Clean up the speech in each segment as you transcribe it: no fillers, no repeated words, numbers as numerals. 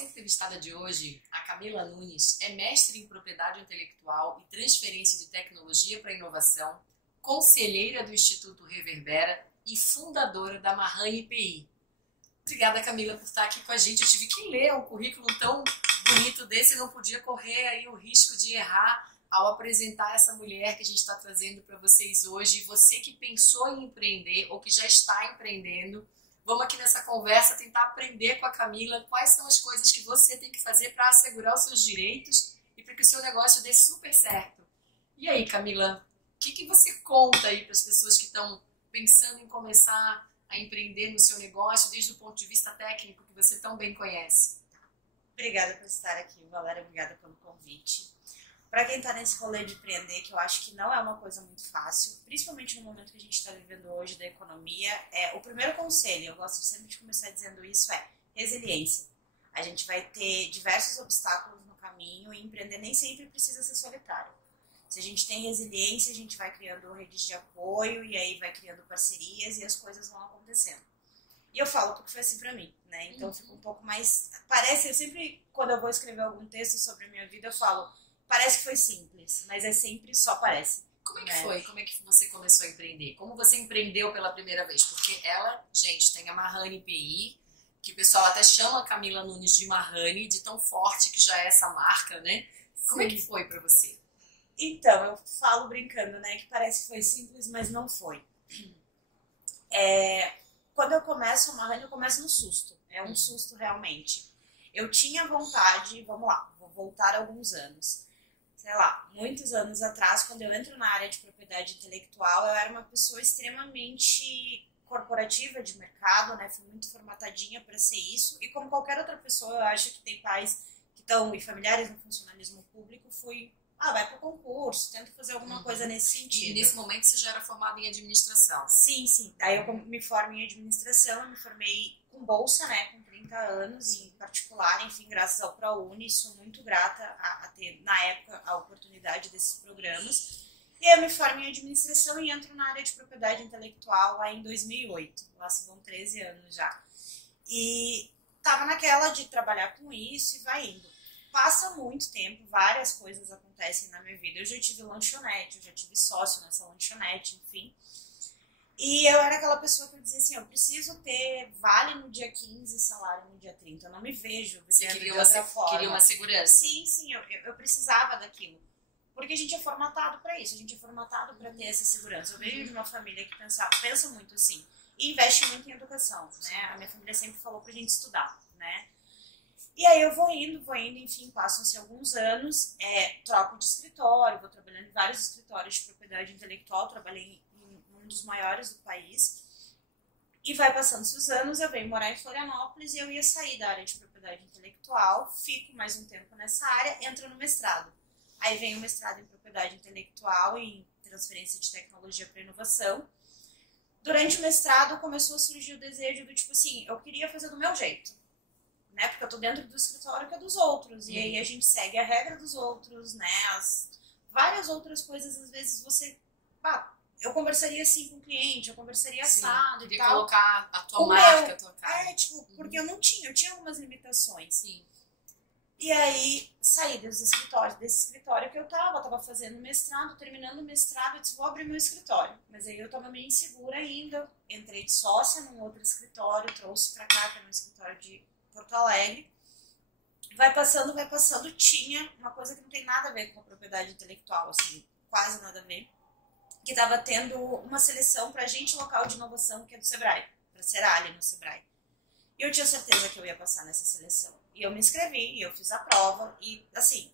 nossa entrevistada de hoje, a Camila Nunes, é mestre em propriedade intelectual e transferência de tecnologia para inovação, conselheira do Instituto Reverbera e fundadora da Mahani PI. Obrigada, Camila, por estar aqui com a gente. Eu tive que ler um currículo tão bonito desse, não podia correr aí o risco de errar ao apresentar essa mulher que a gente está trazendo para vocês hoje. Você que pensou em empreender ou que já está empreendendo, vamos aqui nessa conversa tentar aprender com a Camila quais são as coisas que você tem que fazer para assegurar os seus direitos e para que o seu negócio dê super certo. E aí, Camila, o que você conta aí para as pessoas que estão pensando em começar a empreender no seu negócio desde o ponto de vista técnico que você tão bem conhece? Obrigada por estar aqui, Valéria. Obrigada pelo convite. Para quem está nesse rolê de empreender, que eu acho que não é uma coisa muito fácil, principalmente no momento que a gente está vivendo hoje da economia, o primeiro conselho, eu gosto sempre de começar dizendo isso, é resiliência. A gente vai ter diversos obstáculos no caminho e empreender nem sempre precisa ser solitário. Se a gente tem resiliência, a gente vai criando redes de apoio e aí vai criando parcerias e as coisas vão acontecendo. E eu falo porque foi assim pra mim, né? Então fica um pouco mais... Parece, eu sempre, quando eu vou escrever algum texto sobre a minha vida, eu falo... Parece que foi simples, mas é sempre só parece. Como é que foi? Como é que você começou a empreender? Como você empreendeu pela primeira vez? Porque ela, gente, tem a Mahani PI, que o pessoal até chama a Camila Nunes de Mahani, de tão forte que já é essa marca, né? Como é que foi pra você? Então, eu falo brincando, né, que parece que foi simples, mas não foi. Quando eu começo a Mahani, eu começo no susto. É um susto realmente. Eu tinha vontade, vamos lá, vou voltar alguns anos. Sei lá, muitos anos atrás, quando eu entro na área de propriedade intelectual, eu era uma pessoa extremamente corporativa de mercado, né? Fui muito formatadinha para ser isso. E como qualquer outra pessoa, eu acho que tem pais que estão e familiares no funcionalismo público, fui, vai para o concurso, tento fazer alguma coisa nesse sentido. E nesse momento você já era formada em administração? Sim, sim. Daí eu me formo em administração, eu me formei com bolsa, né, com 30 anos, em particular, enfim, graças ao ProUni, sou muito grata a ter, na época, a oportunidade desses programas. E aí eu me formo em administração e entro na área de propriedade intelectual lá em 2008, lá se vão 13 anos já. E tava naquela de trabalhar com isso e vai indo. Passa muito tempo, várias coisas acontecem na minha vida. Eu já tive lanchonete, eu já tive sócio nessa lanchonete, enfim. E eu era aquela pessoa que eu dizia assim, eu preciso ter vale no dia 15 salário no dia 30. Eu não me vejo vivendo de outra forma. Queria uma segurança? Sim, eu precisava daquilo. Porque a gente é formatado para isso, a gente é formatado para ter essa segurança. Eu venho de uma família que pensa muito assim, e investe muito em educação, né? A minha família sempre falou pra gente estudar, né? E aí eu vou indo, enfim, passam-se alguns anos, troco de escritório, vou trabalhando em vários escritórios de propriedade intelectual, trabalhei em um dos maiores do país, e vai passando-se os anos, eu venho morar em Florianópolis e eu ia sair da área de propriedade intelectual, fico mais um tempo nessa área, entro no mestrado. Aí vem o mestrado em propriedade intelectual e em transferência de tecnologia para inovação. Durante o mestrado começou a surgir o desejo do tipo assim, eu queria fazer do meu jeito. Né? Porque eu tô dentro do escritório que é dos outros, e aí a gente segue a regra dos outros, né? Várias outras coisas, às vezes você, eu conversaria assim com o cliente, eu conversaria assado e tal. Colocar a tua marca, a tua cara. Porque eu tinha algumas limitações. Sim. E aí, saí desse escritório que eu tava fazendo mestrado, terminando o mestrado, eu disse, vou abrir meu escritório. Mas aí eu tava meio insegura ainda, entrei de sócia num outro escritório, trouxe pra cá, que era um escritório de Porto Alegre. Vai passando, tinha uma coisa que não tem nada a ver com a propriedade intelectual, assim, quase nada a ver, que estava tendo uma seleção para agente local de inovação, que é do Sebrae, para ser ali no Sebrae. E eu tinha certeza que eu ia passar nessa seleção. E eu me inscrevi, eu fiz a prova, e assim,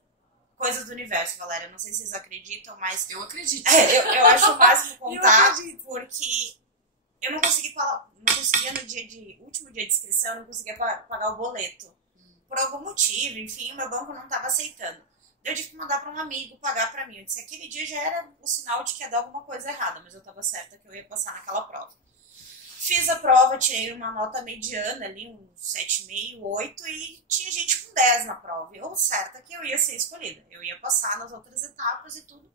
coisas do universo, Valéria, não sei se vocês acreditam, mas... Eu acredito. Eu acho o máximo contar, porque... Eu não conseguia no último dia de inscrição, eu não conseguia pagar o boleto. Por algum motivo, enfim, o meu banco não estava aceitando. Eu tive que mandar para um amigo pagar para mim. Eu disse, aquele dia já era o sinal de que ia dar alguma coisa errada, mas eu estava certa que eu ia passar naquela prova. Fiz a prova, tirei uma nota mediana ali, um 7,5, 8, e tinha gente com 10 na prova. Eu certa que eu ia ser escolhida. Eu ia passar nas outras etapas e tudo.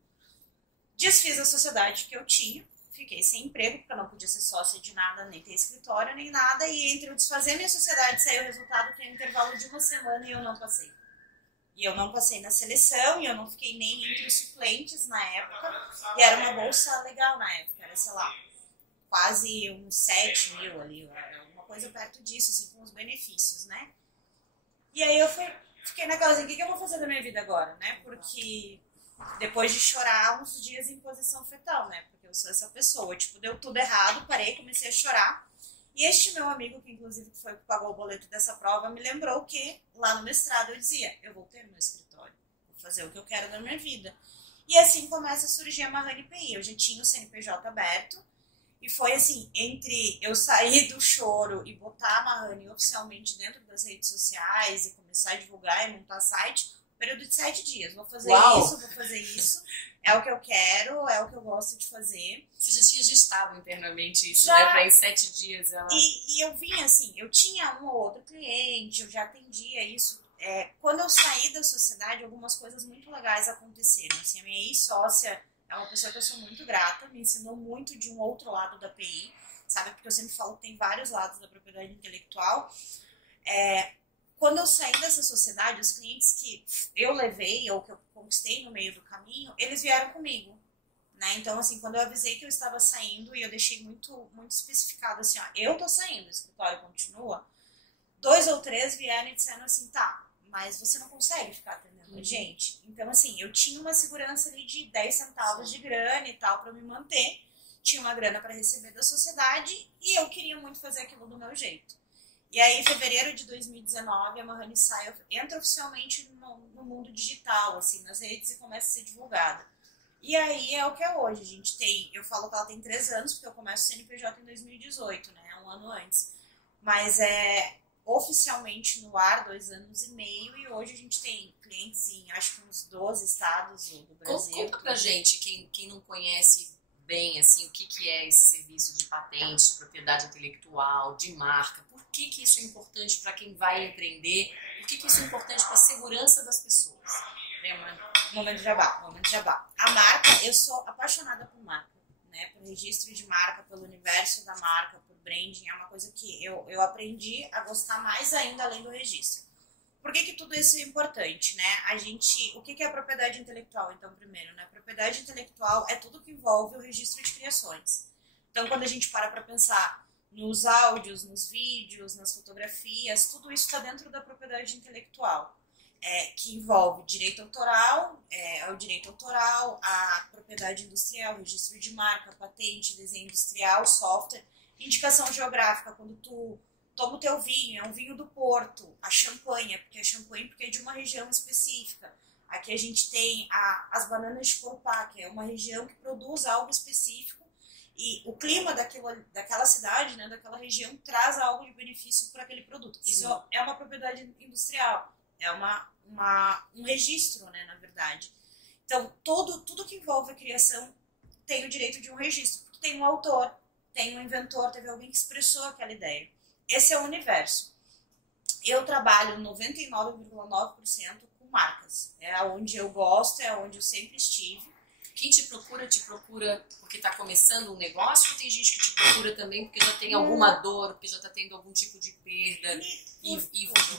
Desfiz a sociedade que eu tinha, fiquei sem emprego, porque eu não podia ser sócia de nada, nem ter escritório, nem nada, e entre eu desfazer minha sociedade e sair o resultado, tem um intervalo de 1 semana e eu não passei. E eu não passei na seleção, e eu não fiquei nem entre os suplentes na época, e era uma bolsa legal na época, era, sei lá, quase uns 7 mil ali, alguma coisa perto disso, assim, com os benefícios, né? E aí eu fiquei naquela assim, o que eu vou fazer da minha vida agora, né? Porque depois de chorar uns dias em posição fetal, né? Porque eu sou essa pessoa, tipo, deu tudo errado, parei, comecei a chorar. E este meu amigo, que inclusive foi que pagou o boleto dessa prova, me lembrou que lá no mestrado eu dizia, eu vou ter meu escritório, vou fazer o que eu quero na minha vida. E assim começa a surgir a Marrani PI. Eu já tinha o CNPJ aberto, e foi assim, entre eu sair do choro e botar a Marrani oficialmente dentro das redes sociais e começar a divulgar e montar site, período de 7 dias. Vou fazer isso, vou fazer isso. É o que eu quero, é o que eu gosto de fazer. Você já tinha gestado internamente isso, já, né? Pra em 7 dias ela... E eu vinha assim, eu tinha um ou outro cliente, eu já atendia isso. Quando eu saí da sociedade, algumas coisas muito legais aconteceram. Assim, a minha ex-sócia é uma pessoa que eu sou muito grata, me ensinou muito de um outro lado da PI, sabe? Porque eu sempre falo que tem vários lados da propriedade intelectual. Quando eu saí dessa sociedade, os clientes que eu levei ou que eu conquistei no meio do caminho, eles vieram comigo, né? Então, assim, quando eu avisei que eu estava saindo, e eu deixei muito, muito especificado assim, ó, eu tô saindo, o escritório continua, 2 ou 3 vieram e disseram assim, tá, mas você não consegue ficar atendendo a gente. Então, assim, eu tinha uma segurança ali de 10 centavos de grana e tal para me manter, tinha uma grana para receber da sociedade e eu queria muito fazer aquilo do meu jeito. E aí, em fevereiro de 2019, a Marrani sai, entra oficialmente no mundo digital, assim, nas redes, e começa a ser divulgada. E aí é o que é hoje. A gente tem, eu falo que ela tem 3 anos, porque eu começo o CNPJ em 2018, né? Um ano antes. Mas oficialmente no ar 2 anos e meio, e hoje a gente tem clientes em, acho que uns 12 estados do Brasil. Conta pra gente, quem não conhece bem, assim, o que é esse serviço de patente, de propriedade intelectual, de marca, por que isso é importante para quem vai empreender, por que isso é importante para a segurança das pessoas? Momento de jabá. A marca, eu sou apaixonada por marca, né? Por registro de marca, pelo universo da marca, por branding, é uma coisa que eu aprendi a gostar mais ainda além do registro. Por que tudo isso é importante, né? O que é a propriedade intelectual, então, primeiro, né? Propriedade intelectual é tudo que envolve o registro de criações. Então, quando a gente para pensar nos áudios, nos vídeos, nas fotografias, tudo isso está dentro da propriedade intelectual, que envolve direito autoral, o direito autoral, a propriedade industrial, registro de marca, patente, desenho industrial, software, indicação geográfica, quando tu toma o teu vinho, é um vinho do Porto, a champanhe, porque é de uma região específica. Aqui a gente tem as bananas de Corupá, que é uma região que produz algo específico, e o clima daquela cidade, né, daquela região, traz algo de benefício para aquele produto. Sim. Isso é uma propriedade industrial, é um registro, né, na verdade. Então, tudo que envolve a criação tem o direito de um registro, porque tem um autor, tem um inventor, teve alguém que expressou aquela ideia. Esse é o universo. Eu trabalho 99,9% com marcas. É onde eu gosto, é onde eu sempre estive. Quem te procura porque está começando um negócio, ou tem gente que te procura também porque já tem alguma dor, porque já está tendo algum tipo de perda e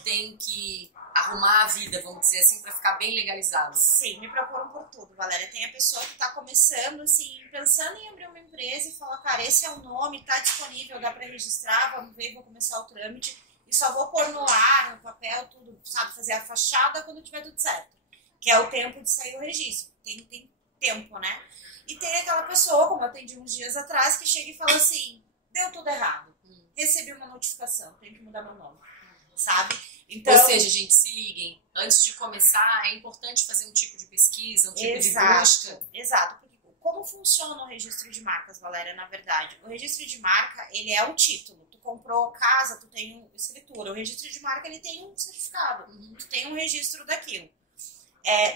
tem que arrumar a vida, vamos dizer assim, para ficar bem legalizado? Sim, me procuram por tudo, Valéria. Tem a pessoa que está começando, assim, pensando em abrir uma empresa e fala, cara, esse é o nome, está disponível, dá para registrar, vamos ver, vou começar o trâmite e só vou pôr no ar, no papel, tudo, sabe, fazer a fachada quando tiver tudo certo, que é o tempo de sair o registro. Tem tempo, né? E tem aquela pessoa, como eu atendi uns dias atrás, que chega e fala assim, deu tudo errado, recebi uma notificação, tenho que mudar meu nome, sabe? Então, ou seja, gente, se liguem, antes de começar é importante fazer um tipo de pesquisa, um tipo de busca. Exato, porque como funciona o registro de marcas, Valéria, na verdade? O registro de marca, ele é um título, tu comprou casa, tu tem escritura, o registro de marca, ele tem um certificado, tu tem um registro daquilo.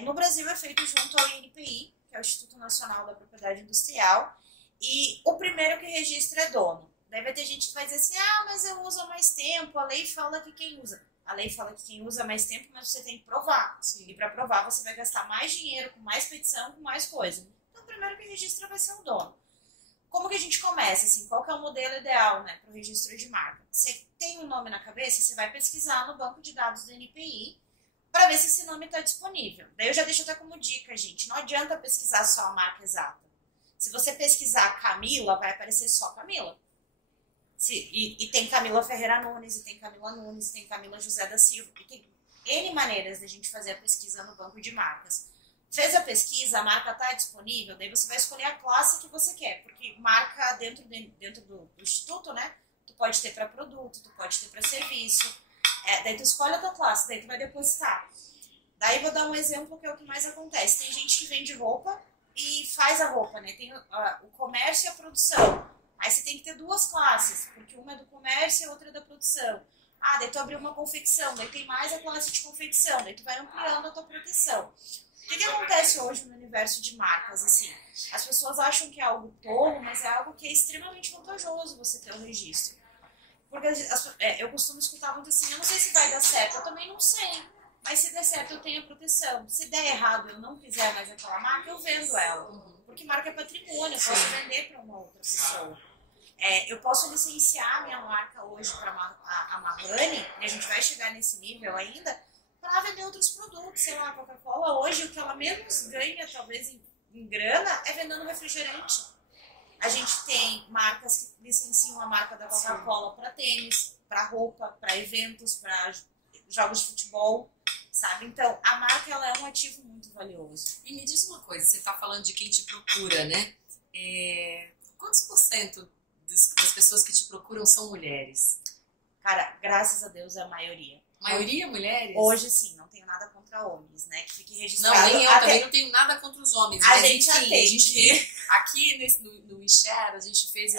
No Brasil é feito junto ao INPI, que é o Instituto Nacional da Propriedade Industrial, e o primeiro que registra é dono. Daí vai ter gente que vai dizer assim, mas eu uso há mais tempo, a lei fala que quem usa. A lei fala que quem usa mais tempo, mas você tem que provar. Sim. E para provar você vai gastar mais dinheiro, com mais petição, com mais coisa. Então o primeiro que registra vai ser o dono. como que a gente começa, assim, qual que é o modelo ideal, né, para o registro de marca? Você tem um nome na cabeça, você vai pesquisar no banco de dados do NPI para ver se esse nome está disponível. Daí eu já deixo até como dica, gente, não adianta pesquisar só a marca exata. Se você pesquisar Camila, vai aparecer só Camila. E tem Camila Ferreira Nunes, e tem Camila Nunes, tem Camila José da Silva, e tem N maneiras de a gente fazer a pesquisa no banco de marcas. Fez a pesquisa, a marca está disponível, daí você vai escolher a classe que você quer, porque marca dentro do instituto, né? Tu pode ter para produto, tu pode ter para serviço, daí tu escolhe a tua classe, daí tu vai depositar. Daí vou dar um exemplo que é o que mais acontece. Tem gente que vende roupa e faz a roupa, né? Tem o comércio e a produção. Aí você tem que ter duas classes, porque uma é do comércio e a outra é da produção. Ah, daí tu abriu uma confecção, daí tem mais a classe de confecção, daí tu vai ampliando a tua proteção. O que acontece hoje no universo de marcas, assim? As pessoas acham que é algo tolo, mas é algo que é extremamente vantajoso você ter um registro. Porque eu costumo escutar muito assim, eu não sei se vai dar certo, eu também não sei. Mas se der certo, eu tenho a proteção. Se der errado, eu não quiser mais aquela marca, eu vendo ela. Porque marca é patrimônio, eu posso vender para uma outra pessoa. Eu posso licenciar minha marca hoje para a Mahani, e a gente vai chegar nesse nível ainda, para vender outros produtos. Sei lá, a Coca-Cola hoje, o que ela menos ganha, talvez em grana, é vendendo refrigerante. A gente tem marcas que licenciam a marca da Coca-Cola para tênis, para roupa, para eventos, para jogos de futebol, sabe? Então, a marca ela é um ativo muito valioso. E me diz uma coisa, você está falando de quem te procura, né? Quantos por cento das pessoas que te procuram são mulheres? Cara, graças a Deus é a maioria. Maioria mulheres? Hoje sim, não tenho nada contra homens, né? Que fique registrado. Não, nem eu também não tenho nada contra os homens. A mas gente enfim, atende. a gente aqui no WeShare, a gente fez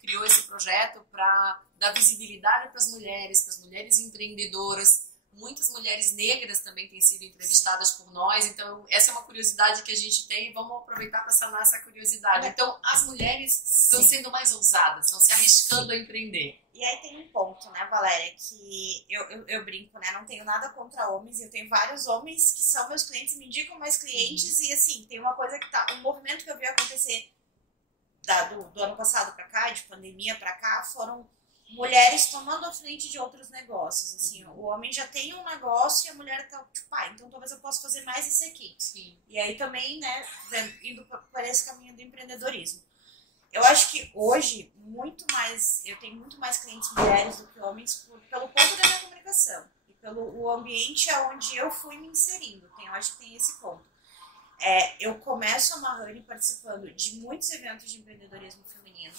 criou esse projeto para dar visibilidade para as mulheres empreendedoras. Muitas mulheres negras também têm sido entrevistadas por nós, então essa é uma curiosidade que a gente tem e vamos aproveitar para sanar essa curiosidade. Então as mulheres estão sendo mais ousadas, estão se arriscando a empreender. E aí tem um ponto, né, Valéria, que eu brinco, né, não tenho nada contra homens, eu tenho vários homens que são meus clientes, me indicam mais clientes e assim, tem uma coisa que um movimento que eu vi acontecer do ano passado para cá, de pandemia para cá, foram mulheres tomando a frente de outros negócios, assim, o homem já tem um negócio e a mulher tá, tipo, então talvez eu possa fazer mais esse aqui. Sim. E aí também, né, indo por esse caminho do empreendedorismo. Eu acho que hoje, eu tenho muito mais clientes mulheres do que homens pelo ponto da minha comunicação e pelo ambiente onde eu fui me inserindo, eu acho que tem esse ponto. Eu começo a Mahani participando de muitos eventos de empreendedorismo feminino,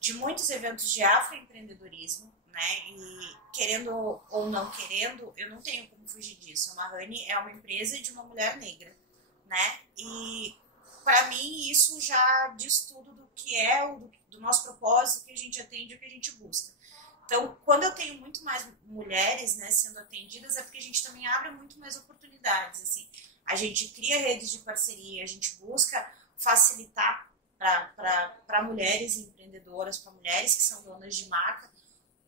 de muitos eventos de afroempreendedorismo, né? E querendo ou não querendo, eu não tenho como fugir disso. A Mahani é uma empresa de uma mulher negra, né? E para mim isso já diz tudo do que é do nosso propósito, que a gente atende, o que a gente busca. Então, quando eu tenho muito mais mulheres, né, sendo atendidas, é porque a gente também abre muito mais oportunidades, assim. A gente cria redes de parceria, a gente busca facilitar para mulheres empreendedoras, para mulheres que são donas de marca,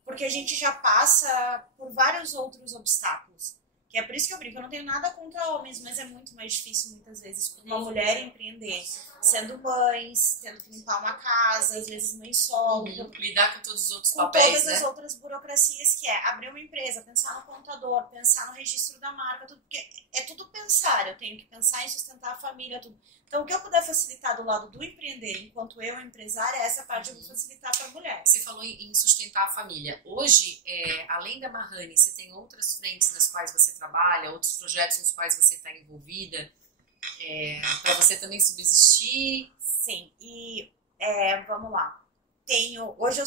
porque a gente já passa por vários outros obstáculos. Que é por isso que eu brinco, eu não tenho nada contra homens, mas é muito mais difícil muitas vezes para uma mulher empreender, sendo mães, tendo que limpar uma casa, às vezes mãe solo, lidar com todos os outros com papéis, todas né? as outras burocracias que é abrir uma empresa, pensar no contador, pensar no registro da marca, tudo, porque é tudo pensar, eu tenho que pensar em sustentar a família, tudo. Então, o que eu puder facilitar do lado do empreender, enquanto eu, empresária, essa parte eu vou facilitar para a mulher. Você falou em sustentar a família. Hoje, além da Mahani, você tem outras frentes nas quais você trabalha, outros projetos nos quais você está envolvida, para você também subsistir? Sim, e vamos lá. Hoje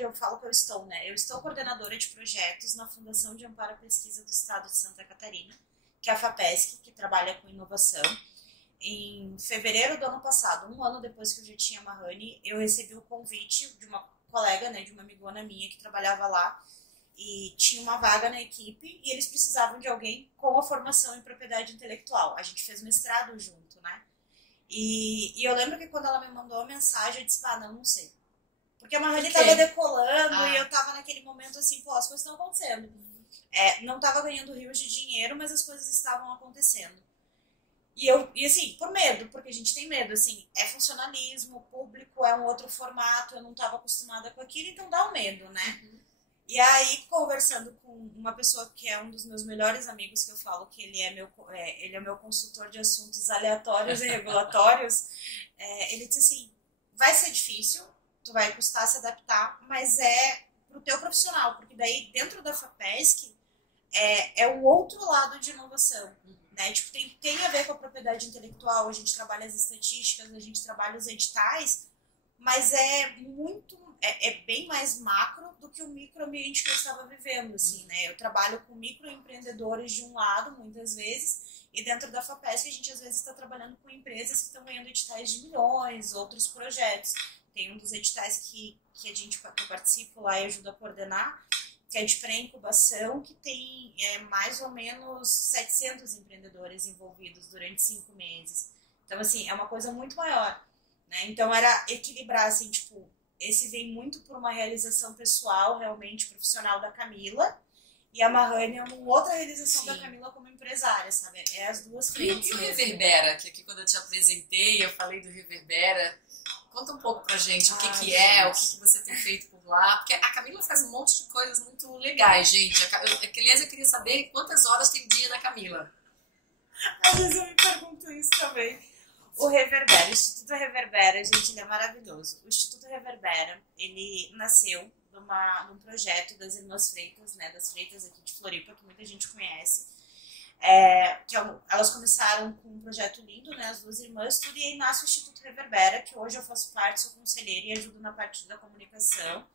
eu falo que eu estou, né? Eu estou coordenadora de projetos na Fundação de Amparo à Pesquisa do Estado de Santa Catarina, que é a FAPESC, que trabalha com inovação. Em fevereiro do ano passado, um ano depois que eu já tinha Mahani, eu recebi o convite de uma colega, né, de uma amigona minha que trabalhava lá e tinha uma vaga na equipe e eles precisavam de alguém com a formação em propriedade intelectual. A gente fez mestrado junto, né? E eu lembro que quando ela me mandou a mensagem, eu disse, não sei. Porque a Mahani estava decolando e eu estava naquele momento assim, as coisas estão acontecendo. Não estava ganhando rios de dinheiro, mas as coisas estavam acontecendo. E assim, por medo, porque a gente tem medo, assim, é funcionalismo, público é um outro formato, eu não estava acostumada com aquilo, então dá um medo, né? E aí, conversando com uma pessoa que é um dos meus melhores amigos, que eu falo que ele é meu consultor de assuntos aleatórios e regulatórios, ele disse assim, vai ser difícil, tu vai custar se adaptar, mas é pro teu profissional, porque daí dentro da FAPESC é o outro lado de inovação. Né? Tipo, tem a ver com a propriedade intelectual, a gente trabalha as estatísticas, a gente trabalha os editais, mas é bem mais macro do que o microambiente que eu estava vivendo, assim, né? Eu trabalho com microempreendedores de um lado, muitas vezes, e dentro da FAPESC a gente às vezes está trabalhando com empresas que estão ganhando editais de milhões, outros projetos. Tem um dos editais que eu participo lá e ajudo a coordenar, que é de pré-incubação, que tem mais ou menos 700 empreendedores envolvidos durante 5 meses. Então, assim, é uma coisa muito maior, né? Então, era equilibrar, assim, tipo, esse vem muito por uma realização pessoal, realmente profissional da Camila, e a Mahane é uma outra realização da Camila como empresária, sabe? É as duas frentes. E o Reverbera, que aqui quando eu te apresentei, eu falei do Reverbera. Conta um pouco pra gente o que é, o que você tem feito por lá. Porque a Camila faz um monte de coisas muito legais, gente. Aliás, eu queria saber quantas horas tem dia da Camila. Às vezes eu me pergunto isso também. O Reverbera, o Instituto Reverbera, gente, ele é maravilhoso. O Instituto Reverbera, ele nasceu num projeto das Irmãs Freitas, né, das Freitas aqui de Floripa, que muita gente conhece. Elas começaram com um projeto lindo, né, as duas irmãs, tudo, e aí nasce o Instituto Reverbera, que hoje eu faço parte, sou conselheira e ajudo na parte da comunicação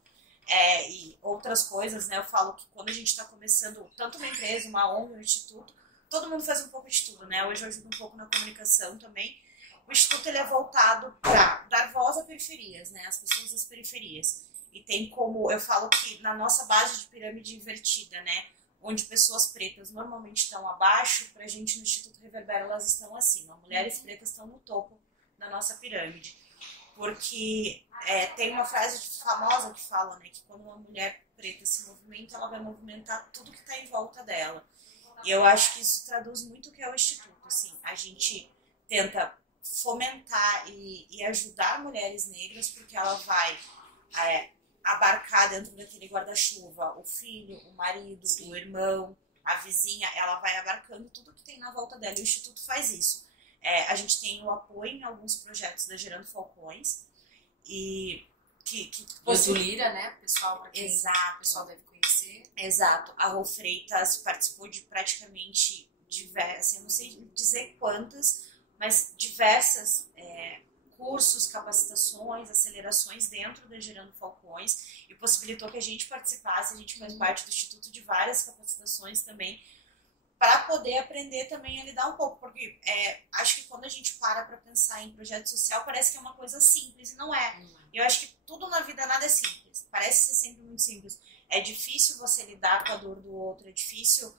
e outras coisas, né, eu falo que quando a gente está começando tanto uma empresa, uma ONG, um instituto, todo mundo faz um pouco de tudo, né, hoje eu ajudo um pouco na comunicação também. O Instituto ele é voltado para dar voz a periferias, né, as pessoas das periferias, e tem como, eu falo que na nossa base de pirâmide invertida, né, onde pessoas pretas normalmente estão abaixo, para a gente no Instituto Reverbera elas estão acima. Mulheres pretas estão no topo da nossa pirâmide. Porque tem uma frase famosa que fala, né, que quando uma mulher preta se movimenta, ela vai movimentar tudo que está em volta dela. E eu acho que isso traduz muito o que é o Instituto. Assim, a gente tenta fomentar e ajudar mulheres negras, porque ela vai abarcar dentro daquele guarda-chuva o filho, o marido, o irmão, a vizinha, ela vai abarcando tudo que tem na volta dela, e o Instituto faz isso. A gente tem o apoio em alguns projetos da Gerando Falcões, e o Zulira, né, pessoal, para quem exato, o pessoal deve conhecer. Exato, a Rô Freitas participou de praticamente diversas, eu não sei dizer quantas, mas diversas cursos, capacitações, acelerações dentro da Gerando Falcões, e possibilitou que a gente participasse, a gente faz parte do Instituto de várias capacitações também, para poder aprender também a lidar um pouco, porque acho que quando a gente para pensar em projeto social, parece que é uma coisa simples, e não é. Eu acho que tudo na vida, nada é simples, parece ser sempre muito simples. É difícil você lidar com a dor do outro, é difícil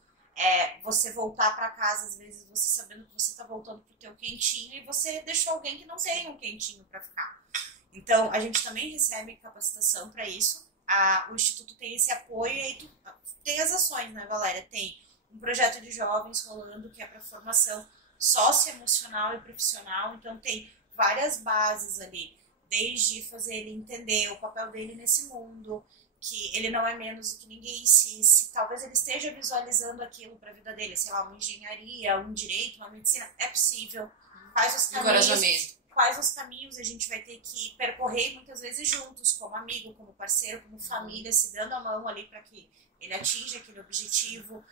você voltar para casa, às vezes, você sabendo que você está voltando pro teu quentinho e você deixou alguém que não tem um quentinho para ficar. Então, a gente também recebe capacitação para isso. O Instituto tem esse apoio e aí tem as ações, né, Valéria? Tem um projeto de jovens rolando que é para formação socioemocional e profissional. Então, tem várias bases ali, desde fazer ele entender o papel dele nesse mundo, que ele não é menos do que ninguém, se talvez ele esteja visualizando aquilo para a vida dele, sei lá, uma engenharia, um direito, uma medicina, é possível. Quais os caminhos a gente vai ter que percorrer muitas vezes juntos, como amigo, como parceiro, como família, se dando a mão ali para que ele atinja aquele objetivo.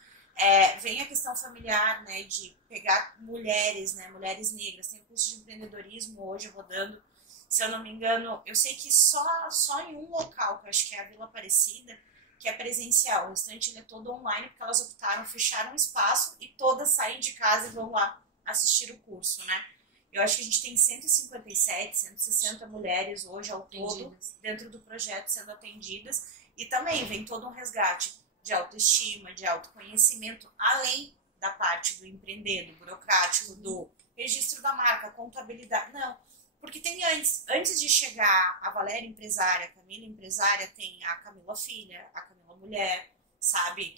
Vem a questão familiar, né, de pegar mulheres, né, mulheres negras, tem um curso de empreendedorismo hoje rodando. Se eu não me engano, eu sei que só em um local, que eu acho que é a Vila Aparecida, que é presencial. O restante ele é todo online, porque elas optaram, fecharam um espaço e todas saem de casa e vão lá assistir o curso, né? Eu acho que a gente tem 157, 160 mulheres hoje ao todo dentro do projeto sendo atendidas. E também vem todo um resgate de autoestima, de autoconhecimento, além da parte do empreender, do burocrático, do registro da marca, contabilidade. Não. Porque tem antes de chegar a Valéria empresária, a Camila empresária, tem a Camila filha, a Camila mulher, sabe?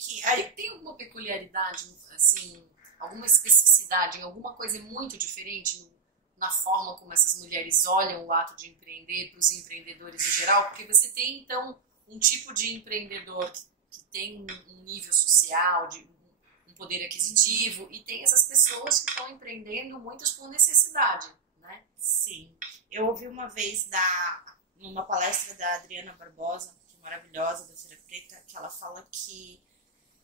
Tem alguma peculiaridade, assim, alguma especificidade, em alguma coisa muito diferente na forma como essas mulheres olham o ato de empreender para os empreendedores em geral? Porque você tem, então, um tipo de empreendedor que tem um nível social, de um poder aquisitivo, e tem essas pessoas que estão empreendendo, muitas por necessidade, né? Sim. Eu ouvi uma vez numa palestra da Adriana Barbosa, que é maravilhosa, da Feira Preta, que ela fala que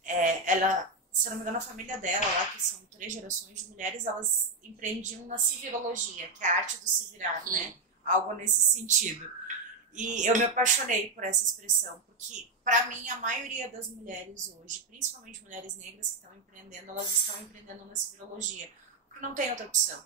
ela, se não me engano, a família dela, lá, que são 3 gerações de mulheres, elas empreendiam na civilologia, que é a arte do se virar, né? Algo nesse sentido. E eu me apaixonei por essa expressão, porque, para mim, a maioria das mulheres hoje, principalmente mulheres negras que estão empreendendo, elas estão empreendendo na civilologia, porque não tem outra opção,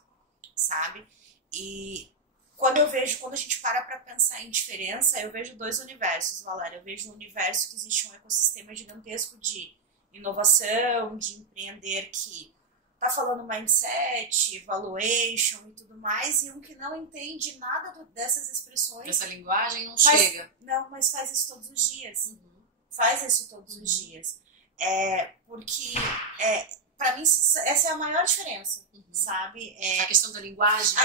sabe? E quando a gente para pensar em diferença, eu vejo 2 universos, Valéria. Eu vejo um universo que existe um ecossistema gigantesco de inovação, de empreender que tá falando mindset, valuation e tudo mais, e um que não entende nada dessas expressões. Essa linguagem não chega. Não, mas faz isso todos os dias. Faz isso todos os dias. Porque, para mim, essa é a maior diferença, sabe? A questão da linguagem.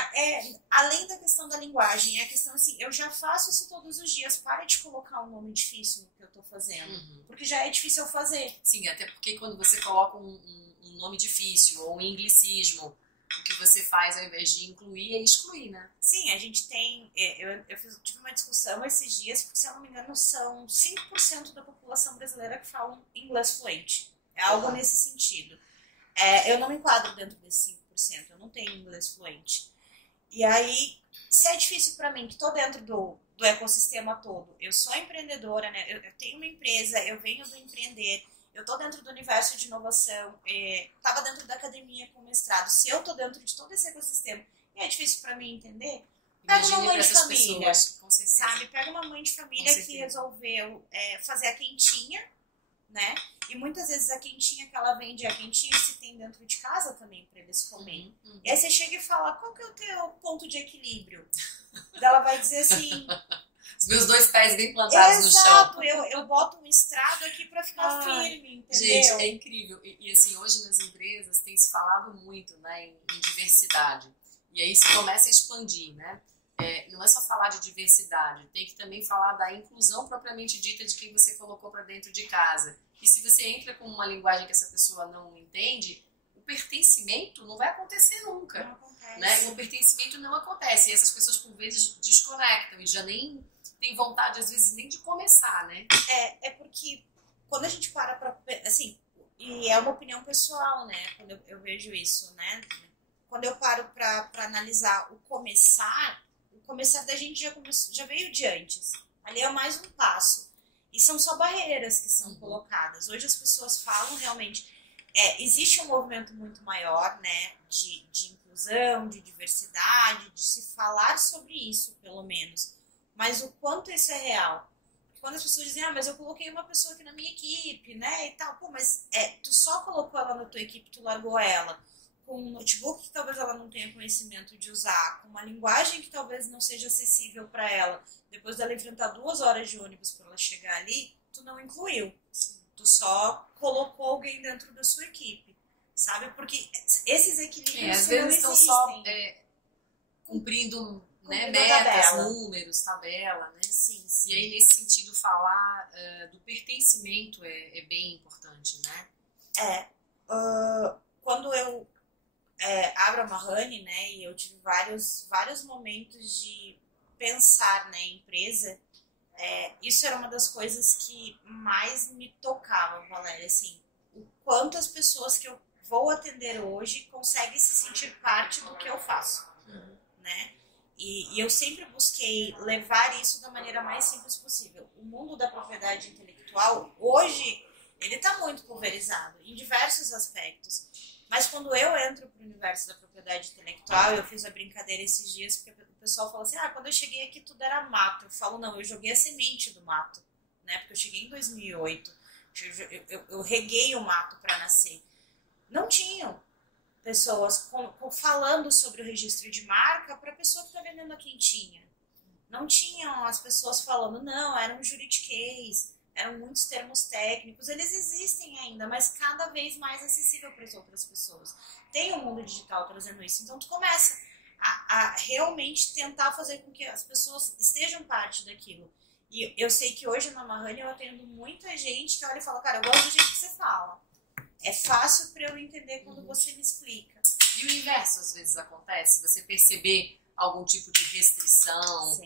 Além da questão da linguagem, é a questão assim, eu já faço isso todos os dias, para de colocar um nome difícil no que eu tô fazendo, porque já é difícil eu fazer. Sim, até porque quando você coloca um nome difícil ou um anglicismo, o que você faz ao invés de incluir é excluir, né? Sim, a gente tem, tive uma discussão esses dias, porque se eu não me engano são 5% da população brasileira que falam inglês fluente, é algo nesse sentido. Eu não me enquadro dentro desses 5%, eu não tenho inglês fluente. E aí, se é difícil para mim, que estou dentro do ecossistema todo, eu sou empreendedora, né? Eu tenho uma empresa, eu venho do empreender, eu estou dentro do universo de inovação, estava dentro da academia com mestrado, se eu estou dentro de todo esse ecossistema, e é difícil para mim entender, pega uma mãe de família, pessoas, com certeza. sabe? Pega uma mãe de família que resolveu fazer a quentinha, né? E muitas vezes a quentinha que ela vende é a quentinha que se tem dentro de casa também para eles comerem. E aí você chega e fala, qual que é o teu ponto de equilíbrio? Ela vai dizer assim... Os meus 2 pés bem plantados no chão. Exato, eu boto um estrado aqui para ficar firme, entendeu? Gente, é incrível. E assim, hoje nas empresas tem se falado muito, né, em diversidade. E aí se começa a expandir, né? Não é só falar de diversidade, tem que também falar da inclusão propriamente dita de quem você colocou para dentro de casa. E se você entra com uma linguagem que essa pessoa não entende, o pertencimento não vai acontecer nunca. Não acontece. Né? O pertencimento não acontece. E essas pessoas, por vezes, desconectam e já nem tem vontade, às vezes, nem de começar, né? É porque quando a gente para assim, e é uma opinião pessoal, né? Quando eu vejo isso, né? Quando eu paro para analisar o começar da gente já veio de antes. Ali é mais um passo. E são só barreiras que são colocadas. Hoje as pessoas falam realmente... existe um movimento muito maior, né? De inclusão, de diversidade, de se falar sobre isso, pelo menos. Mas o quanto isso é real? Quando as pessoas dizem, mas eu coloquei uma pessoa aqui na minha equipe, né? E tal. Pô, mas tu só colocou ela na tua equipe, tu largou ela com um notebook que talvez ela não tenha conhecimento de usar, com uma linguagem que talvez não seja acessível para ela, depois dela enfrentar 2 horas de ônibus para ela chegar ali, tu não incluiu. Tu só colocou alguém dentro da sua equipe, sabe? Porque esses equilíbrios às vezes estão só cumprindo metas, tabela. Números, tabela, né? Sim. E aí, nesse sentido, falar do pertencimento é bem importante, né? Quando eu abro a Mahani, né, e eu tive vários momentos de pensar na empresa, isso era uma das coisas que mais me tocava, Valéria, assim, o quanto as pessoas que eu vou atender hoje conseguem se sentir parte do que eu faço, né? E eu sempre busquei levar isso da maneira mais simples possível. O mundo da propriedade intelectual, hoje, ele está muito pulverizado em diversos aspectos. Mas quando eu entro para o universo da propriedade intelectual, eu fiz a brincadeira esses dias, porque o pessoal fala assim, quando eu cheguei aqui tudo era mato. Eu falo, não, eu joguei a semente do mato, né? Porque eu cheguei em 2008, eu reguei o mato para nascer. Não tinham pessoas falando sobre o registro de marca para a pessoa que está vendendo a quentinha. Não tinham as pessoas falando, não, era um juridiquês, eram muitos termos técnicos, eles existem ainda, mas cada vez mais acessível para as outras pessoas. Tem o mundo digital trazendo isso, então tu começa a realmente tentar fazer com que as pessoas estejam parte daquilo. E eu sei que hoje na Mahoney eu atendo muita gente que olha e fala, cara, eu gosto do jeito que você fala. É fácil para eu entender quando você me explica. E o inverso às vezes acontece, você perceber algum tipo de restrição,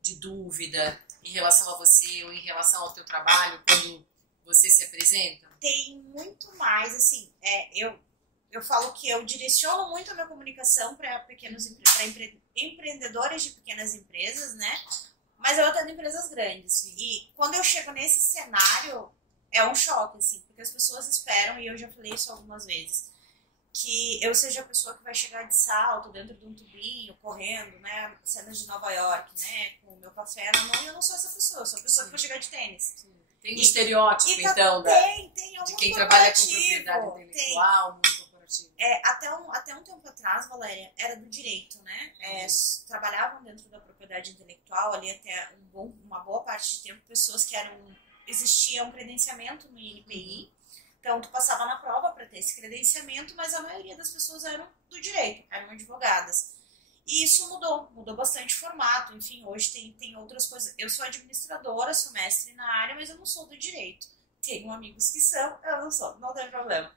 de dúvida em relação a você ou em relação ao teu trabalho quando você se apresenta? Tem muito mais, assim, eu falo que eu direciono muito a minha comunicação para empreendedores de pequenas empresas, né? Mas eu atendo empresas grandes. Sim. E quando eu chego nesse cenário, é um choque, assim, porque as pessoas esperam, e eu já falei isso algumas vezes, que eu seja a pessoa que vai chegar de salto dentro de um tubinho, correndo, né? Cenas de Nova York, né? Com o meu café na mão, e eu não sou essa pessoa, eu sou a pessoa que vai chegar de tênis. Sim. Tem um estereótipo, então, tem de quem trabalha com propriedade intelectual, mundo corporativo. Até um tempo atrás, Valéria, era do direito, né? Trabalhavam dentro da propriedade intelectual, ali até uma boa parte de tempo, pessoas que existia um credenciamento no INPI, então tu passava na prova para ter esse credenciamento, mas a maioria das pessoas eram do direito, eram advogadas. E isso mudou bastante o formato, enfim, hoje tem outras coisas. Eu sou administradora, sou mestre na área, mas eu não sou do direito. Tenho amigos que são, eu não sou, não tem problema.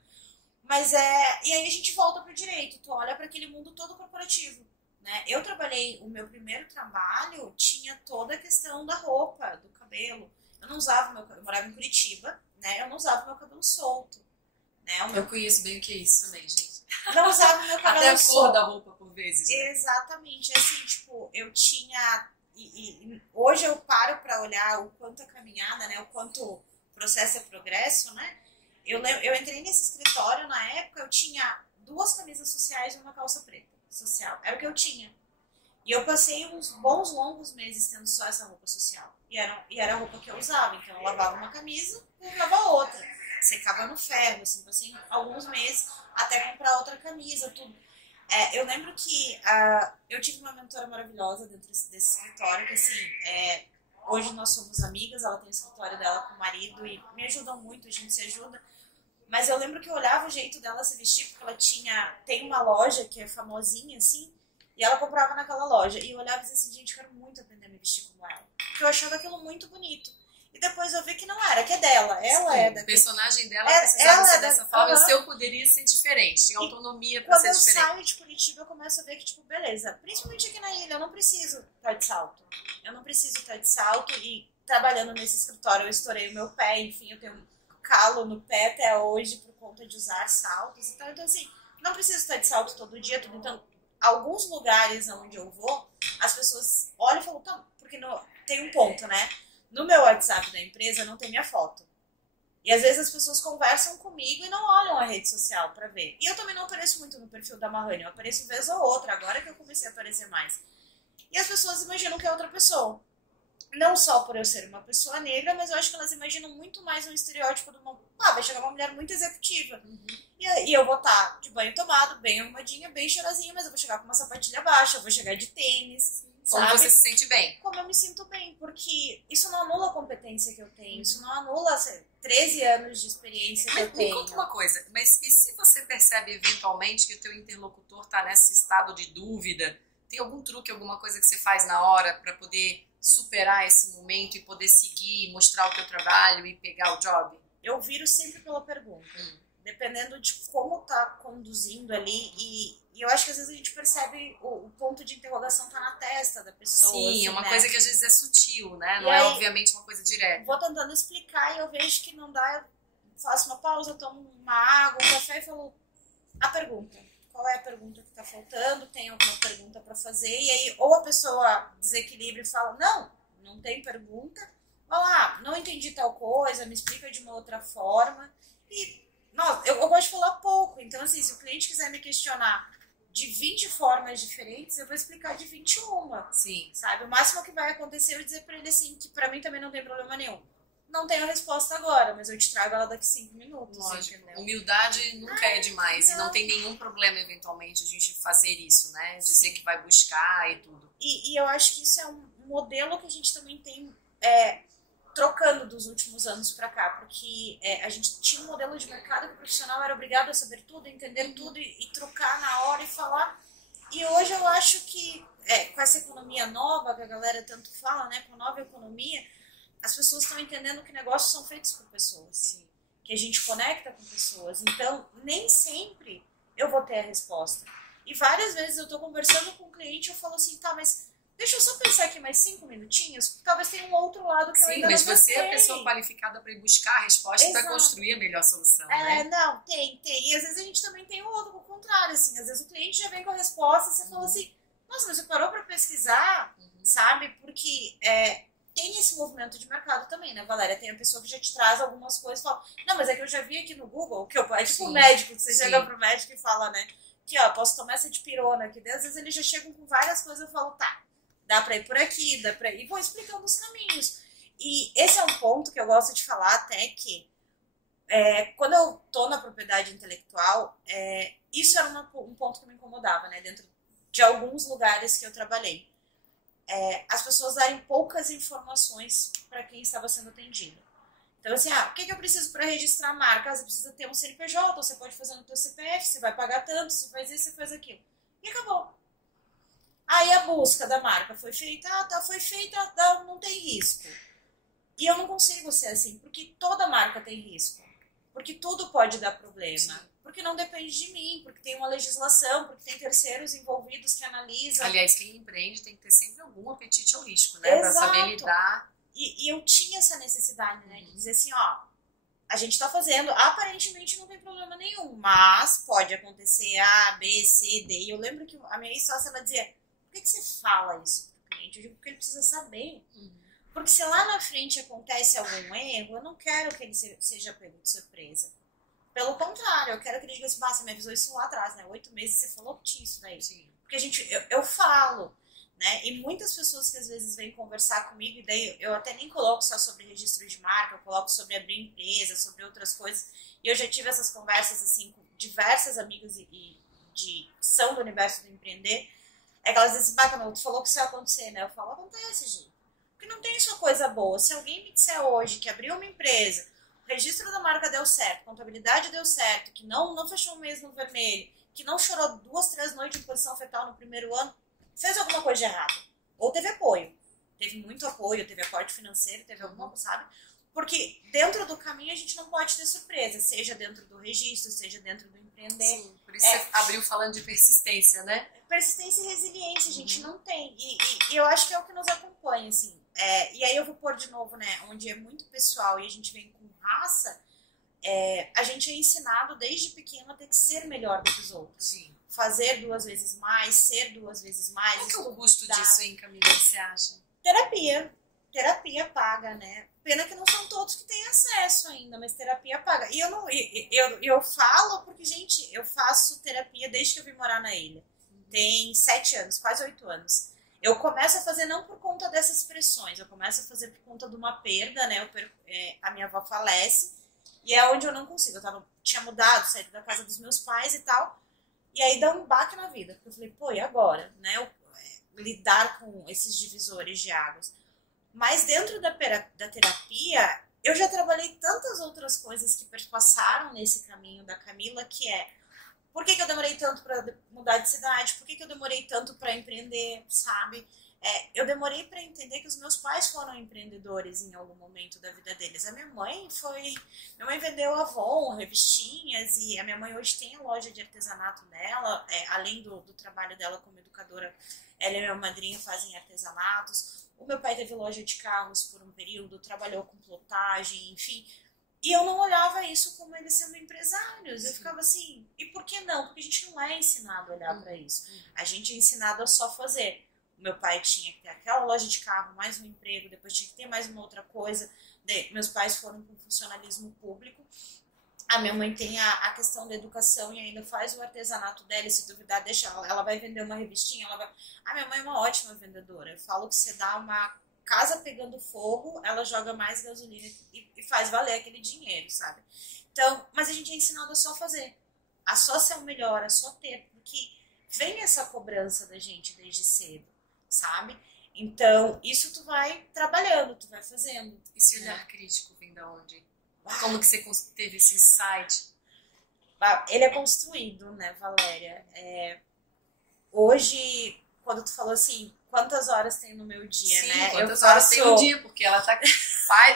Mas e aí a gente volta pro direito, tu olha para aquele mundo todo corporativo, né? Eu trabalhei, o meu primeiro trabalho tinha toda a questão da roupa, do cabelo. Eu não usava eu morava em Curitiba, né? Eu não usava meu cabelo solto, né? Eu conheço bem o que é isso também, gente. Não usava meu cabelo até a solto. Cor da roupa por vezes. Né? Exatamente, assim, tipo, eu tinha e hoje eu paro para olhar o quanto a caminhada, né? O quanto o processo é progresso, né? Eu entrei nesse escritório na época, eu tinha 2 camisas sociais e uma calça preta social. Era o que eu tinha. E eu passei uns bons longos meses tendo só essa roupa social. E era a roupa que eu usava. Então eu lavava uma camisa e usava outra. Secava no ferro, assim, passei alguns meses até comprar outra camisa, tudo. Eu lembro que eu tive uma mentora maravilhosa dentro desse escritório, que assim, hoje nós somos amigas, ela tem o escritório dela com o marido e me ajudam muito, a gente se ajuda. Mas eu lembro que eu olhava o jeito dela se vestir, porque ela tem uma loja que é famosinha, assim, e ela comprava naquela loja. E eu olhava e dizia assim, gente, eu quero muito aprender a me vestir como ela. Porque eu achava aquilo muito bonito. E depois eu vi que não era, que é dela. Ela Sim, é da... O personagem dela precisava ser dessa forma, o seu poderia ser diferente, tinha autonomia para ser diferente. Quando eu saio de Curitiba, eu começo a ver que, tipo, beleza, principalmente aqui na ilha, eu não preciso estar de salto. Eu não preciso estar de salto e trabalhando nesse escritório eu estourei o meu pé, enfim, eu tenho um calo no pé até hoje por conta de usar saltos e tal. Então, assim, não preciso estar de salto todo dia, tudo. Então, alguns lugares onde eu vou, as pessoas olham e falam, tá, porque tem um ponto, né? No meu WhatsApp da empresa não tem minha foto. E às vezes as pessoas conversam comigo e não olham a rede social pra ver. E eu também não apareço muito no perfil da Mahoney, eu apareço vez ou outra, agora que eu comecei a aparecer mais. E as pessoas imaginam que é outra pessoa. Não só por eu ser uma pessoa negra, mas eu acho que elas imaginam muito mais um estereótipo de vai chegar uma mulher muito executiva. Uhum. E eu vou estar de banho tomado, bem arrumadinha, bem cheirosinha, mas eu vou chegar com uma sapatilha baixa, eu vou chegar de tênis. Como sabe? Você se sente bem? Como eu me sinto bem, porque isso não anula a competência que eu tenho, isso não anula 13 anos de experiência que eu tenho. Me conta uma coisa, mas e se você percebe eventualmente que o teu interlocutor está nesse estado de dúvida, tem algum truque, alguma coisa que você faz na hora para poder superar esse momento e poder seguir, mostrar o teu trabalho e pegar o job? Eu viro sempre pela pergunta, dependendo de como tá conduzindo ali e eu acho que às vezes a gente percebe o ponto de interrogação tá na testa da pessoa. Sim, assim, é uma coisa que às vezes é sutil, né? Não aí, é obviamente uma coisa direta. Vou tentando explicar e eu vejo que não dá, eu faço uma pausa, tomo uma água, um café e falo a pergunta. Qual é a pergunta que tá faltando? Tem alguma pergunta para fazer? E aí ou a pessoa desequilibra e fala, não tem pergunta. Ou não entendi tal coisa, me explica de uma outra forma. E eu gosto de falar pouco, então assim, se o cliente quiser me questionar de 20 formas diferentes, eu vou explicar de 21. Sim. Sabe? O máximo que vai acontecer é eu dizer pra ele assim, que pra mim também não tem problema nenhum. Não tenho a resposta agora, mas eu te trago ela daqui 5 minutos. Lógico. Entendeu? Humildade nunca é demais. Não. E não tem nenhum problema, eventualmente, a gente fazer isso, né? Dizer que vai buscar e tudo. E eu acho que isso é um modelo que a gente também tem trocando dos últimos anos para cá, porque a gente tinha um modelo de mercado que o profissional era obrigado a saber tudo, entender tudo e trocar na hora e falar. E hoje eu acho que com essa economia nova que a galera tanto fala, né, com a nova economia, as pessoas estão entendendo que negócios são feitos por pessoas, sim, que a gente conecta com pessoas. Então, nem sempre eu vou ter a resposta. E várias vezes eu estou conversando com um cliente e eu falo assim, tá, mas deixa eu só pensar aqui mais 5 minutinhos, porque talvez tenha um outro lado que eu ainda não Sim, mas você é a pessoa qualificada para ir buscar a resposta e para construir a melhor solução, né? Não, tem. E às vezes a gente também tem o outro, o contrário, assim. Às vezes o cliente já vem com a resposta e você fala assim, nossa, mas você parou para pesquisar, sabe? Porque tem esse movimento de mercado também, né, Valéria? Tem a pessoa que já te traz algumas coisas e fala, não, mas é que eu já vi aqui no Google, que é tipo o médico, que você chega pro médico e fala, né, que ó, posso tomar essa dipirona aqui. Às vezes eles já chegam com várias coisas e eu falo, tá, dá pra ir por aqui, dá pra ir, e vou explicando os caminhos. E esse é um ponto que eu gosto de falar até que quando eu tô na propriedade intelectual, isso era um ponto que me incomodava, né, dentro de alguns lugares que eu trabalhei. As pessoas darem poucas informações para quem estava sendo atendido. Então, assim, o que eu preciso para registrar a marca? Você precisa ter um CNPJ, ou você pode fazer no teu CPF, você vai pagar tanto, você faz isso, você faz aquilo. E acabou. Aí a busca da marca foi feita, foi feita, não tem risco. E eu não consigo ser assim, porque toda marca tem risco. Porque tudo pode dar problema. Sim. Porque não depende de mim, porque tem uma legislação, porque tem terceiros envolvidos que analisam. Aliás, quem empreende tem que ter sempre algum apetite ao risco, né? Para saber lidar. E eu tinha essa necessidade, né? De dizer assim, ó, a gente tá fazendo, aparentemente não tem problema nenhum, mas pode acontecer A, B, C, D. E eu lembro que a minha ex-sócia, ela dizia, por que você fala isso pro cliente? Eu digo, porque ele precisa saber. Porque se lá na frente acontece algum erro, eu não quero que ele seja pego de surpresa. Pelo contrário, eu quero que ele diga assim, você me avisou isso lá atrás, né? 8 meses você falou que tinha isso daí. Sim. Porque eu falo, né? E muitas pessoas que às vezes vêm conversar comigo, e daí eu até nem coloco só sobre registro de marca, eu coloco sobre abrir empresa, sobre outras coisas. E eu já tive essas conversas assim com diversas amigas que são do universo do empreender. É que elas dizem, bacana, tu falou que isso ia acontecer, né? Eu falo, acontece, gente. Porque não tem só coisa boa. Se alguém me disser hoje que abriu uma empresa, o registro da marca deu certo, a contabilidade deu certo, que não fechou um mês no vermelho, que não chorou 2, 3 noites em posição fetal no primeiro ano, fez alguma coisa de errado. Ou teve apoio. Teve muito apoio, teve aporte financeiro, teve alguma coisa, sabe? Porque dentro do caminho a gente não pode ter surpresa, seja dentro do registro, seja dentro do empreender. Sim, por isso você abriu falando de persistência, né? Persistência e resiliência a gente não tem. E eu acho que é o que nos acompanha, assim. E aí eu vou pôr de novo, né, onde é muito pessoal e a gente vem com raça, a gente é ensinado desde pequeno a ter que ser melhor do que os outros. Sim. Fazer 2 vezes mais, ser 2 vezes mais. Qual que é o custo disso, hein, Camila, você acha? Terapia paga, né? Pena que não são todos que têm acesso ainda, mas terapia paga. E eu falo porque, gente, eu faço terapia desde que eu vim morar na ilha. Tem 7 anos, quase 8 anos. Eu começo a fazer não por conta dessas pressões, eu começo a fazer por conta de uma perda, né? A minha avó falece e é onde eu não consigo. Tinha mudado, saído da casa dos meus pais e tal, e aí dá um baque na vida. Porque eu falei, pô, e agora? Né? Lidar com esses divisores de águas. Mas dentro da terapia, eu já trabalhei tantas outras coisas que perpassaram nesse caminho da Camila, que por que eu demorei tanto para mudar de cidade? Por que eu demorei tanto para empreender, sabe? Eu demorei para entender que os meus pais foram empreendedores em algum momento da vida deles. Minha mãe vendeu Avon, revistinhas, e a minha mãe hoje tem a loja de artesanato dela, além do trabalho dela como educadora, ela e minha madrinha fazem artesanatos. O meu pai teve loja de carros por um período, trabalhou com plotagem, enfim. E eu não olhava isso como eles sendo empresários. Eu ficava assim, e por que não? Porque a gente não é ensinado a olhar para isso. A gente é ensinado a só fazer. O meu pai tinha que ter aquela loja de carro, mais um emprego, depois tinha que ter mais uma outra coisa. Meus pais foram com funcionalismo público. A minha mãe tem a questão da educação e ainda faz o artesanato dela, e se duvidar, deixa ela vai vender uma revistinha, A minha mãe é uma ótima vendedora. Eu falo que você dá uma casa pegando fogo, ela joga mais gasolina e faz valer aquele dinheiro, sabe? Então, mas a gente é ensinado a só fazer, a só ser o melhor, a só ter, porque vem essa cobrança da gente desde cedo, sabe? Então, isso tu vai trabalhando, tu vai fazendo. Esse olhar crítico vem da onde? Como que você teve esse insight? Ele é construído, né, Valéria? Hoje, quando tu falou assim, quantas horas tem no meu dia, Sim, né? quantas horas tem no dia, porque ela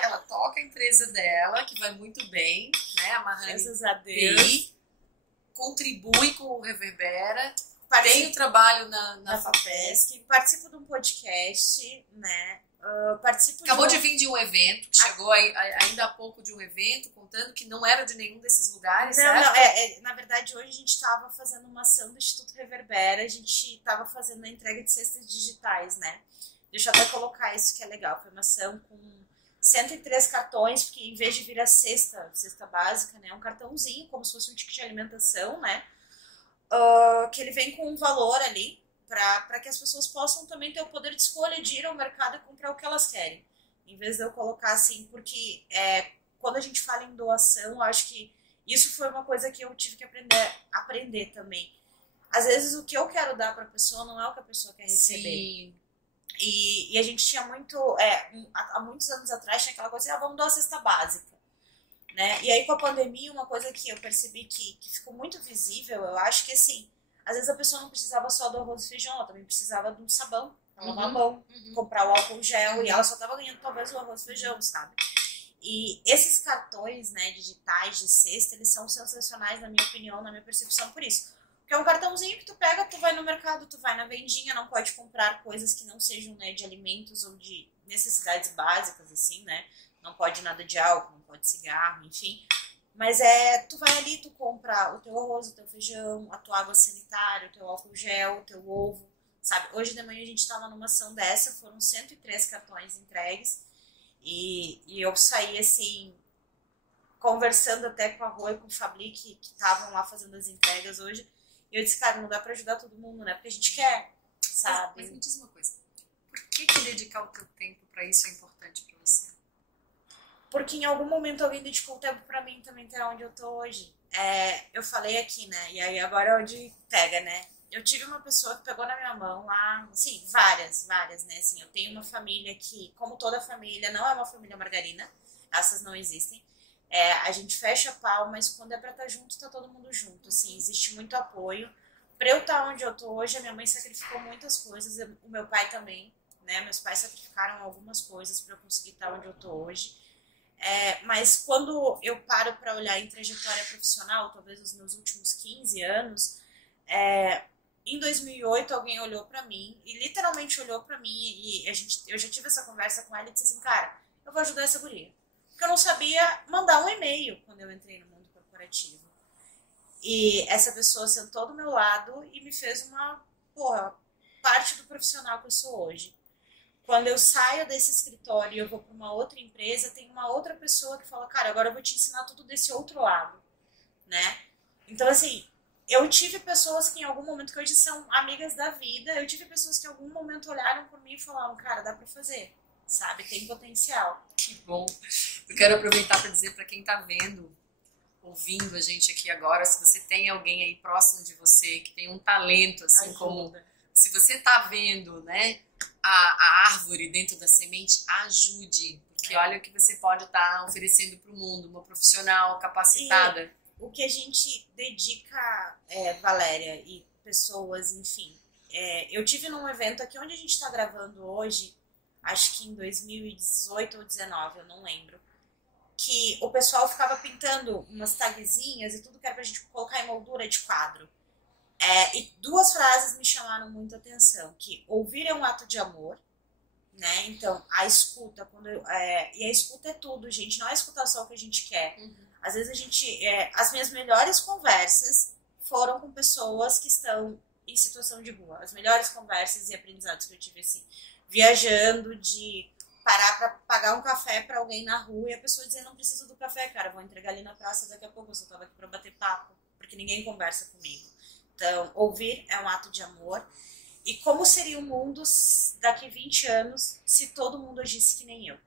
ela toca a empresa dela, que vai muito bem, né? A Mahani Graças a Deus. Contribui com o Reverbera, tem o Participo trabalho na da FAPESC. FAPESC, participo de um podcast, né? Participo Acabou de de vir de um evento, chegou ainda há pouco de um evento, contando que não era de nenhum desses lugares, Não, certo? na verdade, hoje a gente estava fazendo uma ação do Instituto Reverbera, a gente estava fazendo a entrega de cestas digitais, né? Deixa eu até colocar isso que é legal, foi uma ação com 103 cartões, porque em vez de vir a cesta básica, né, um cartãozinho, como se fosse um ticket de alimentação, né? Que ele vem com um valor ali, para que as pessoas possam também ter o poder de escolha de ir ao mercado e comprar o que elas querem. Em vez de eu colocar assim, porque quando a gente fala em doação, eu acho que isso foi uma coisa que eu tive que aprender também. Às vezes o que eu quero dar para a pessoa não é o que a pessoa quer receber. Sim. E a gente tinha muito, há muitos anos atrás tinha aquela coisa assim, vamos dar uma cesta básica. Né? E aí com a pandemia, uma coisa que eu percebi que ficou muito visível, eu acho que assim, às vezes a pessoa não precisava só do arroz e feijão, ela também precisava de um sabão pra lavar a mão, comprar o álcool gel, e ela só tava ganhando talvez o arroz e feijão, sabe? E esses cartões, né, digitais de cesta, eles são sensacionais na minha opinião, na minha percepção, por isso. Porque é um cartãozinho que tu pega, tu vai no mercado, tu vai na vendinha, não pode comprar coisas que não sejam, né, de alimentos ou de necessidades básicas, assim, né? Não pode nada de álcool, não pode cigarro, enfim. Mas tu vai ali, tu compra o teu arroz, o teu feijão, a tua água sanitária, o teu álcool gel, o teu ovo, sabe? Hoje de manhã a gente estava numa ação dessa, foram 103 cartões entregues e eu saí assim, conversando até com a Rô e com o Fabri, que estavam lá fazendo as entregas hoje, e eu disse, cara, não dá pra ajudar todo mundo, né? Porque a gente quer, sabe? Mas me diz uma coisa, por que dedicar o teu tempo pra isso é importante pra você? Porque em algum momento alguém dedicou tempo pra mim também até onde eu tô hoje. Eu falei aqui, né? E aí agora é onde pega, né? Eu tive uma pessoa que pegou na minha mão lá, assim, várias, né? Assim, eu tenho uma família que, como toda família, não é uma família margarina, essas não existem. A gente fecha pau, mas quando é pra estar junto, tá todo mundo junto, assim, existe muito apoio. Pra eu estar onde eu tô hoje, a minha mãe sacrificou muitas coisas, o meu pai também, né? Meus pais sacrificaram algumas coisas pra eu conseguir estar onde eu tô hoje. Mas quando eu paro para olhar em trajetória profissional, talvez os meus últimos 15 anos, em 2008 alguém olhou para mim e literalmente olhou para mim e eu já tive essa conversa com ela e disse assim, cara, eu vou ajudar essa guria. Porque eu não sabia mandar um e-mail quando eu entrei no mundo corporativo. E essa pessoa sentou do meu lado e me fez uma parte do profissional que eu sou hoje. Quando eu saio desse escritório e eu vou para uma outra empresa, tem uma outra pessoa que fala, cara, agora eu vou te ensinar tudo desse outro lado, né? Então, assim, eu tive pessoas que em algum momento, que hoje são amigas da vida, eu tive pessoas que em algum momento olharam por mim e falaram, cara, dá para fazer, sabe? Tem potencial. Que bom. Eu quero aproveitar para dizer para quem tá vendo, ouvindo a gente aqui agora, se você tem alguém aí próximo de você que tem um talento, assim, Ajuda. como... Se você tá vendo, né, a árvore dentro da semente, ajude. Porque olha o que você pode estar oferecendo para o mundo, uma profissional capacitada. E o que a gente dedica, Valéria, e pessoas, enfim. Eu tive num evento aqui onde a gente está gravando hoje, acho que em 2018 ou 2019, eu não lembro, que o pessoal ficava pintando umas tagzinhas e tudo que era pra gente colocar em moldura de quadro. E duas frases me chamaram muito a atenção, que ouvir é um ato de amor, né? Então, a escuta, e a escuta é tudo, gente, não é escutar só o que a gente quer. Às vezes as minhas melhores conversas foram com pessoas que estão em situação de rua. As melhores conversas e aprendizados que eu tive, assim, viajando, de parar pra pagar um café pra alguém na rua e a pessoa dizer, não preciso do café, cara, vou entregar ali na praça daqui a pouco, eu só tava aqui pra bater papo, porque ninguém conversa comigo. Então, ouvir é um ato de amor. E como seria o mundo daqui 20 anos se todo mundo agisse que nem eu?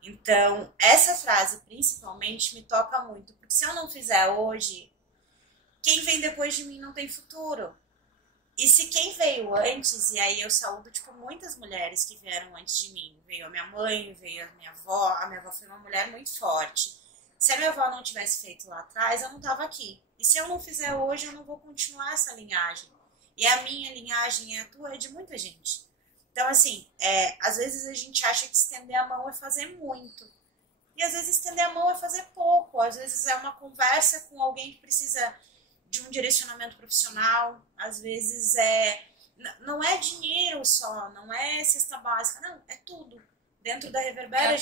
Então, essa frase, principalmente, me toca muito. Porque se eu não fizer hoje, quem vem depois de mim não tem futuro. E se quem veio antes, e aí eu saúdo, tipo, muitas mulheres que vieram antes de mim. Veio a minha mãe, veio a minha avó foi uma mulher muito forte. Se a minha avó não tivesse feito lá atrás, eu não tava aqui. E se eu não fizer hoje, eu não vou continuar essa linhagem. E a minha linhagem e a tua é de muita gente. Então, assim, às vezes a gente acha que estender a mão é fazer muito. E às vezes estender a mão é fazer pouco. Às vezes é uma conversa com alguém que precisa de um direcionamento profissional. Às vezes não é dinheiro só, não é cesta básica, não, é tudo. Dentro da Reverbera,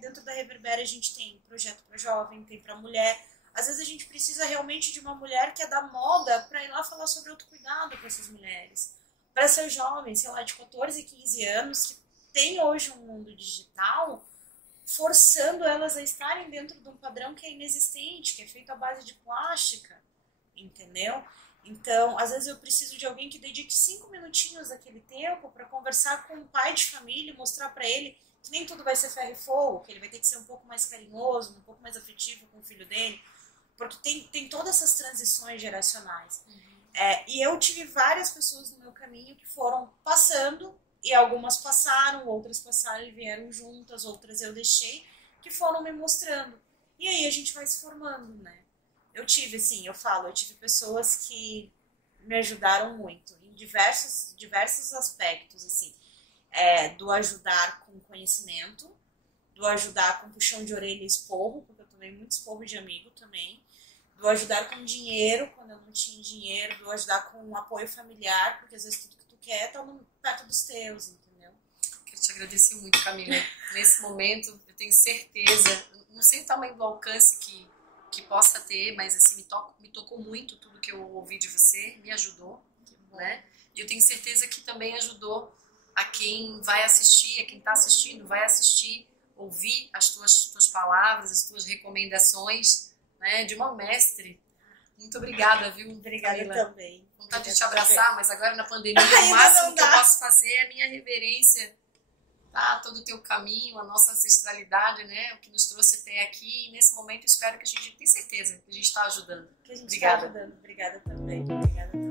dentro da Reverbera a gente tem projeto para jovem, tem para mulher. Às vezes a gente precisa realmente de uma mulher que é da moda para ir lá falar sobre autocuidado com essas mulheres. Para ser jovem, sei lá, de 14, 15 anos, que tem hoje um mundo digital, forçando elas a estarem dentro de um padrão que é inexistente, que é feito à base de plástica, entendeu? Então, às vezes eu preciso de alguém que dedique 5 minutinhos daquele tempo para conversar com um pai de família e mostrar para ele que nem tudo vai ser ferro e fogo, que ele vai ter que ser um pouco mais carinhoso, um pouco mais afetivo com o filho dele, porque tem todas essas transições geracionais. E eu tive várias pessoas no meu caminho que foram passando, e algumas passaram, outras passaram e vieram juntas, outras eu deixei, que foram me mostrando. E aí a gente vai se formando, né? Eu tive pessoas que me ajudaram muito, em diversos aspectos, assim, do ajudar com conhecimento, do ajudar com puxão de orelha e esporro, porque eu tomei muito esporro de amigo também, do ajudar com dinheiro, quando eu não tinha dinheiro, do ajudar com apoio familiar, porque às vezes tudo que tu quer tá perto dos teus, entendeu? Quero te agradecer muito, Camila. Nesse momento, eu tenho certeza, não sei o tamanho do alcance que possa ter, mas assim, me tocou muito tudo que eu ouvi de você, me ajudou, né? E eu tenho certeza que também ajudou a quem vai assistir, a quem está assistindo, vai assistir, ouvir as tuas palavras, as tuas recomendações, né, de uma mestre. Muito obrigada, viu? Obrigada, Camila. também. Vontade de te abraçar, mas agora na pandemia o máximo que eu posso fazer é a minha reverência, tá? Todo o teu caminho, a nossa ancestralidade, né? O que nos trouxe até aqui. E nesse momento eu espero que a gente tenha certeza que a gente está ajudando. Obrigada. Obrigada também. Obrigada.